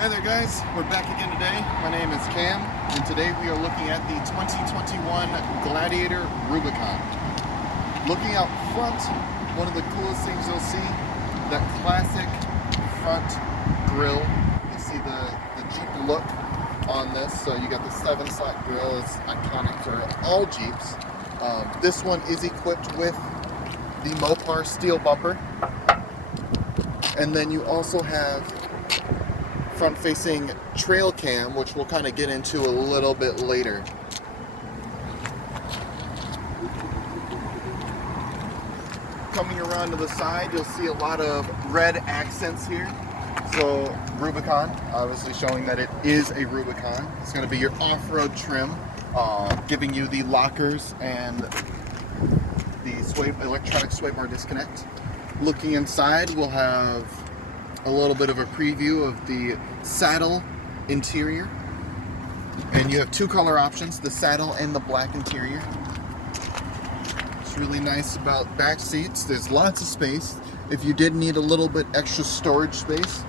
Hey there guys, we're back again today. My name is Cam, and today we are looking at the 2021 Gladiator Rubicon. Looking out front, one of the coolest things you'll see, that classic front grille. You see the Jeep look on this, so you got the 7-slot grille. It's iconic for all Jeeps. This one is equipped with the Mopar steel bumper, and then you also have front-facing trail cam, which we'll kind of get into a little bit later. Coming around to the side, you'll see a lot of red accents here. So Rubicon, obviously showing that it is a Rubicon. It's going to be your off-road trim, giving you the lockers and the electronic sway bar disconnect. Looking inside, we'll have a little bit of a preview of the saddle interior, and you have two color options, the saddle and the black interior. What's really nice about back seats, there's lots of space. If you did need a little bit extra storage space,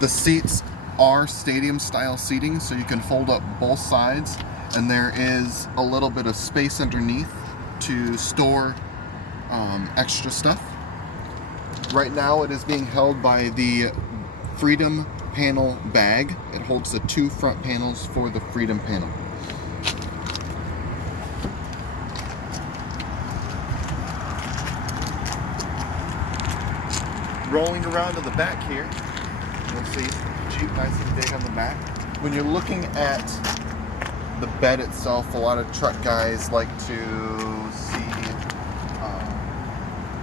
the seats are stadium style seating, so you can fold up both sides, and there is a little bit of space underneath to store extra stuff. Right now it is being held by the Freedom panel bag. It holds the two front panels for the Freedom panel. Rolling around to the back here, you'll see Jeep nice and big on the back. When you're looking at the bed itself, a lot of truck guys like to see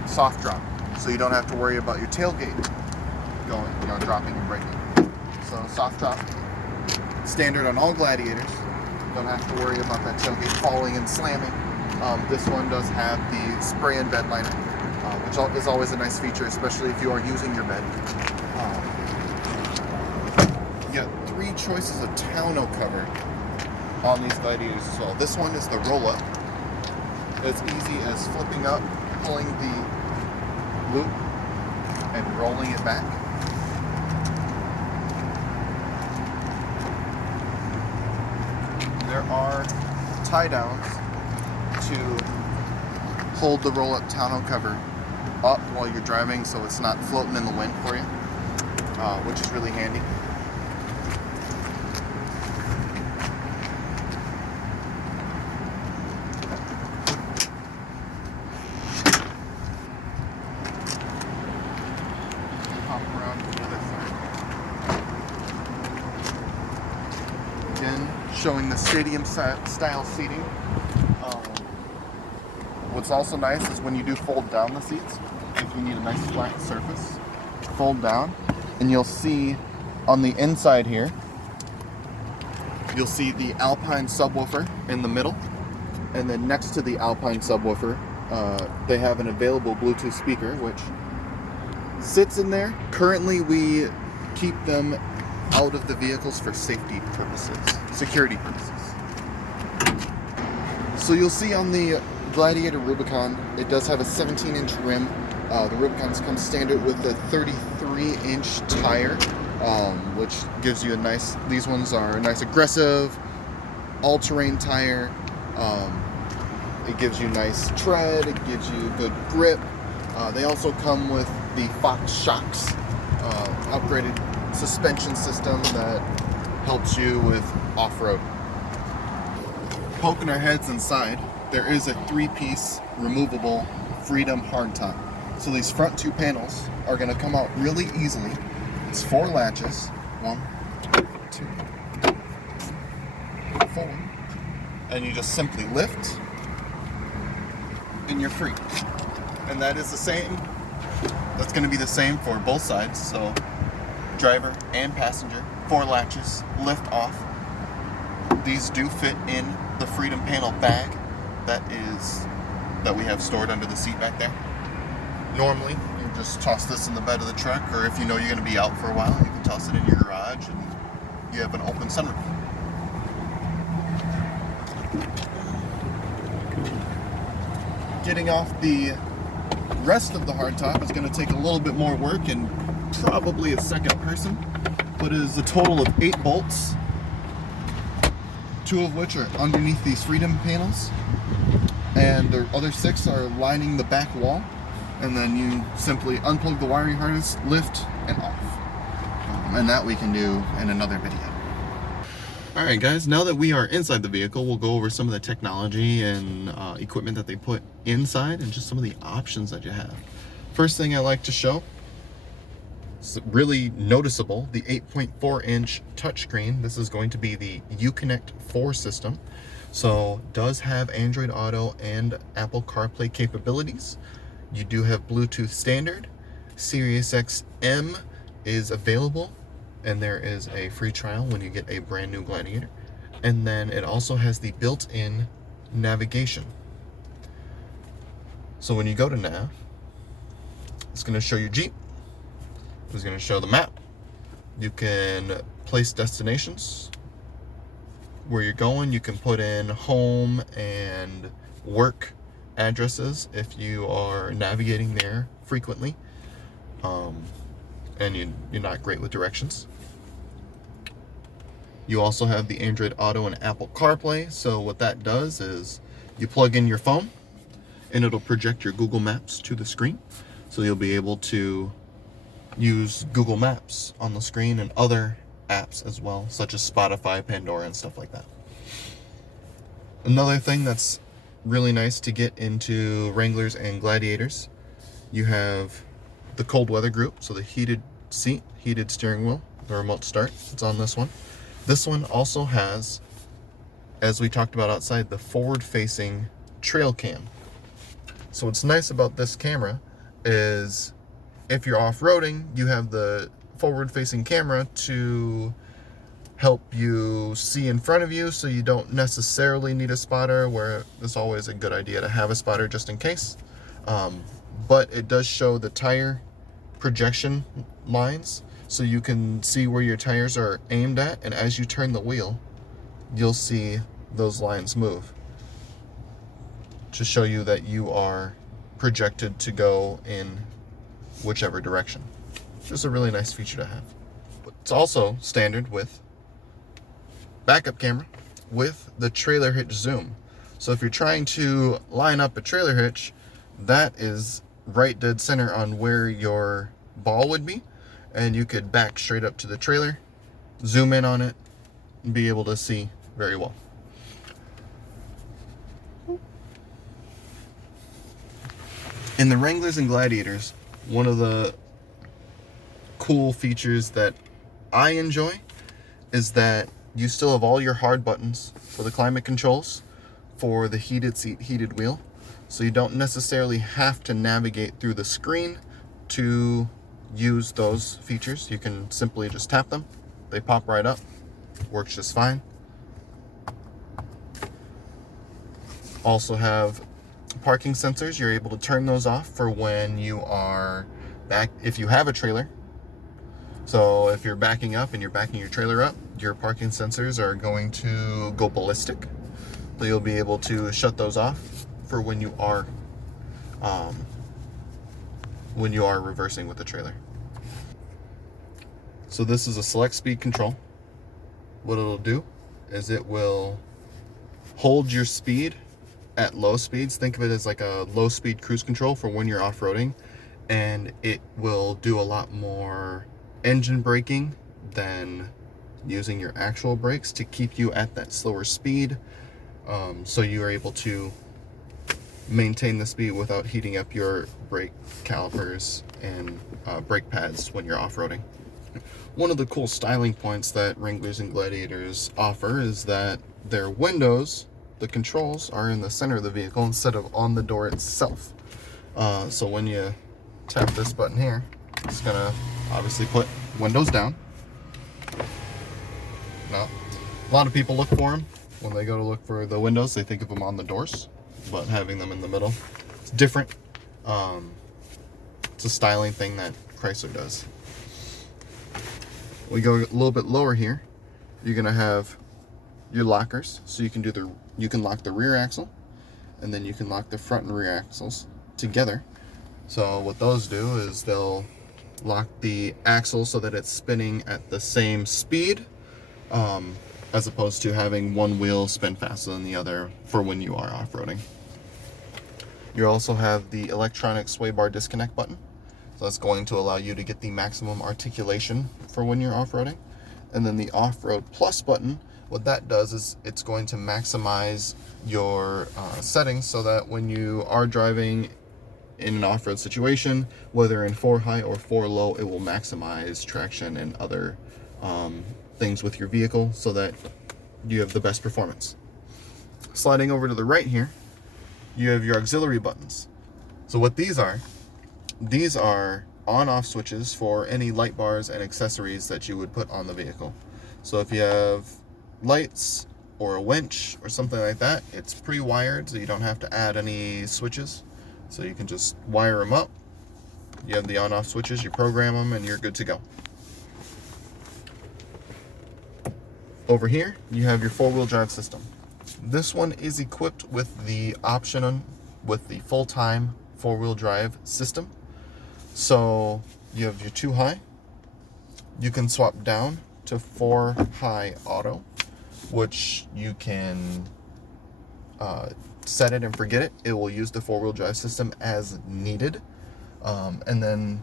soft drop, so you don't have to worry about your tailgate dropping and breaking. So soft drop, standard on all Gladiators. Don't have to worry about that tailgate falling and slamming. This one does have the spray and bed liner, which is always a nice feature, especially if you are using your bed. You got three choices of tonneau cover on these Gladiators as well. This one is the roll-up. It's easy as flipping up, pulling the loop and rolling it back. There are tie downs to hold the roll-up tonneau cover up while you're driving, so it's not floating in the wind for you, which is really handy. Showing the stadium style seating. What's also nice is when you do fold down the seats, if you need a nice flat surface, fold down, and you'll see on the inside here, you'll see the Alpine subwoofer in the middle, and then next to the Alpine subwoofer, they have an available Bluetooth speaker which sits in there. Currently we keep them out of the vehicles for safety purposes, security purposes. So you'll see on the Gladiator Rubicon, it does have a 17-inch rim. The Rubicons come standard with a 33-inch tire, which gives you a nice, these ones are a nice aggressive, all-terrain tire. It gives you nice tread, it gives you good grip. They also come with the Fox shocks, upgraded suspension system that helps you with off-road. Poking our heads inside, there is a 3-piece removable Freedom hardtop. So these front two panels are going to come out really easily. It's 4 latches, 1, 2, 4, and you just simply lift and you're free. And that is the same, that's going to be the same for both sides. So driver and passenger, 4 latches, lift off. These do fit in the Freedom panel bag that we have stored under the seat back there. Normally, you just toss this in the bed of the truck, or if you know you're going to be out for a while, you can toss it in your garage and you have an open sunroof. Getting off the rest of the hardtop is going to take a little bit more work and probably a second person. but it is a total of 8 bolts, 2 of which are underneath these freedom panels, and the other 6 are lining the back wall. And then you simply unplug the wiring harness, lift, and off. And that we can do in another video. Alright guys, now that we are inside the vehicle, we'll go over some of the technology and equipment that they put inside and just some of the options that you have. First thing I like to show, it's really noticeable, the 8.4-inch touchscreen. This is going to be the Uconnect 4 system. So does have Android Auto and Apple CarPlay capabilities. You do have Bluetooth standard. Sirius XM is available, and there is a free trial when you get a brand new Gladiator. And then it also has the built-in navigation. So when you go to nav, it's going to show your Jeep. It's going to show the map. You can place destinations where you're going. You can put in home and work addresses if you are navigating there frequently, and you're not great with directions. You also have the Android Auto and Apple CarPlay. So what that does is you plug in your phone and it'll project your Google Maps to the screen. So you'll be able to use Google Maps on the screen and other apps as well, such as Spotify, Pandora, and stuff like that. Another thing that's really nice to get into Wranglers and Gladiators, you have the cold weather group, so the heated seat, heated steering wheel, the remote start, it's on this one. This one also has, as we talked about outside, the forward-facing trail cam. So what's nice about this camera is if you're off-roading, you have the forward-facing camera to help you see in front of you, so you don't necessarily need a spotter, where it's always a good idea to have a spotter just in case. But it does show the tire projection lines, so you can see where your tires are aimed at, and as you turn the wheel, you'll see those lines move to show you that you are projected to go in whichever direction. Just a really nice feature to have. It's also standard with backup camera with the trailer hitch zoom. So if you're trying to line up a trailer hitch, that is right dead center on where your ball would be, and you could back straight up to the trailer, zoom in on it, and be able to see very well. In the Wranglers and Gladiators, one of the cool features that I enjoy is that you still have all your hard buttons for the climate controls, for the heated seat, heated wheel. So you don't necessarily have to navigate through the screen to use those features. You can simply just tap them. They pop right up. Works just fine. Also have parking sensors. You're able to turn those off for when you are back, if you have a trailer. So if you're backing up and you're backing your trailer up, your parking sensors are going to go ballistic. So you'll be able to shut those off for when you are reversing with the trailer. So this is a select speed control. What it'll do is it will hold your speed at low speeds. Think of it as like a low speed cruise control for when you're off-roading, and it will do a lot more engine braking than using your actual brakes to keep you at that slower speed, so you are able to maintain the speed without heating up your brake calipers and brake pads when you're off-roading. One of the cool styling points that Wranglers and Gladiators offer is that their windows, the controls, are in the center of the vehicle instead of on the door itself. So when you tap this button here, it's gonna obviously put windows down. Now, a lot of people look for them. When they go to look for the windows, they think of them on the doors, but having them in the middle, it's different. It's a styling thing that Chrysler does. We go a little bit lower here, you're gonna have your lockers, so you can lock the rear axle, and then you can lock the front and rear axles together. So what those do is they'll lock the axle so that it's spinning at the same speed, as opposed to having one wheel spin faster than the other for when you are off-roading. You also have the electronic sway bar disconnect button. So that's going to allow you to get the maximum articulation for when you're off-roading. And then the Off-Road Plus button, what that does is it's going to maximize your settings so that when you are driving in an off-road situation, whether in 4 high or 4 low, it will maximize traction and other things with your vehicle so that you have the best performance. Sliding over to the right here, you have your auxiliary buttons. So what these are on-off switches for any light bars and accessories that you would put on the vehicle. So if you have lights or a winch or something like that, it's pre-wired, so you don't have to add any switches. So you can just wire them up. You have the on-off switches, you program them, and you're good to go. Over here, you have your 4-wheel drive system. This one is equipped with the option with the full-time 4-wheel drive system. So you have your 2 high. You can swap down to 4 high auto, which you can set it and forget it. It will use the 4-wheel drive system as needed. And then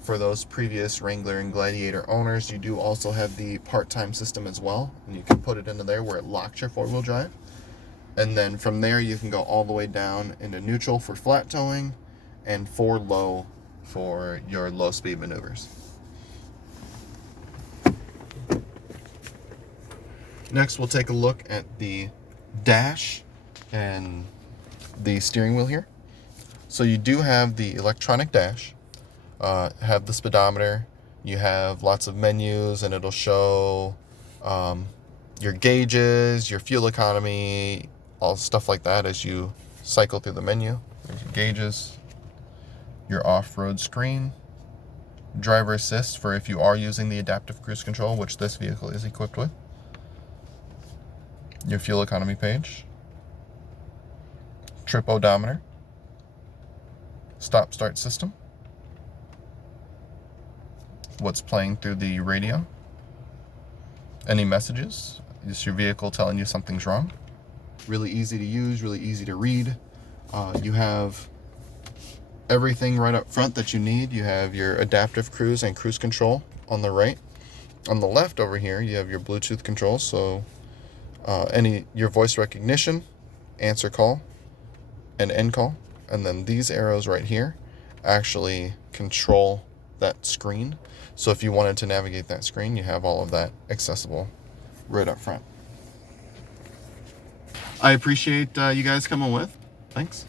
for those previous Wrangler and Gladiator owners, you do also have the part-time system as well. And you can put it into there where it locks your 4-wheel drive. And then from there, you can go all the way down into neutral for flat towing and 4 low for your low speed maneuvers. Next, we'll take a look at the dash and the steering wheel here. So you do have the electronic dash, have the speedometer, you have lots of menus, and it'll show your gauges, your fuel economy, all stuff like that as you cycle through the menu. There's your gauges, your off-road screen, driver assist for if you are using the adaptive cruise control, which this vehicle is equipped with, your fuel economy page, trip odometer, stop start system, what's playing through the radio, any messages, is your vehicle telling you something's wrong. Really easy to use, really easy to read. You have everything right up front that you need. You have your adaptive cruise and cruise control on the right. On the left over here, you have your Bluetooth controls, so your voice recognition, answer call, and end call. And then these arrows right here actually control that screen. So if you wanted to navigate that screen, you have all of that accessible right up front. I appreciate you guys coming with. Thanks.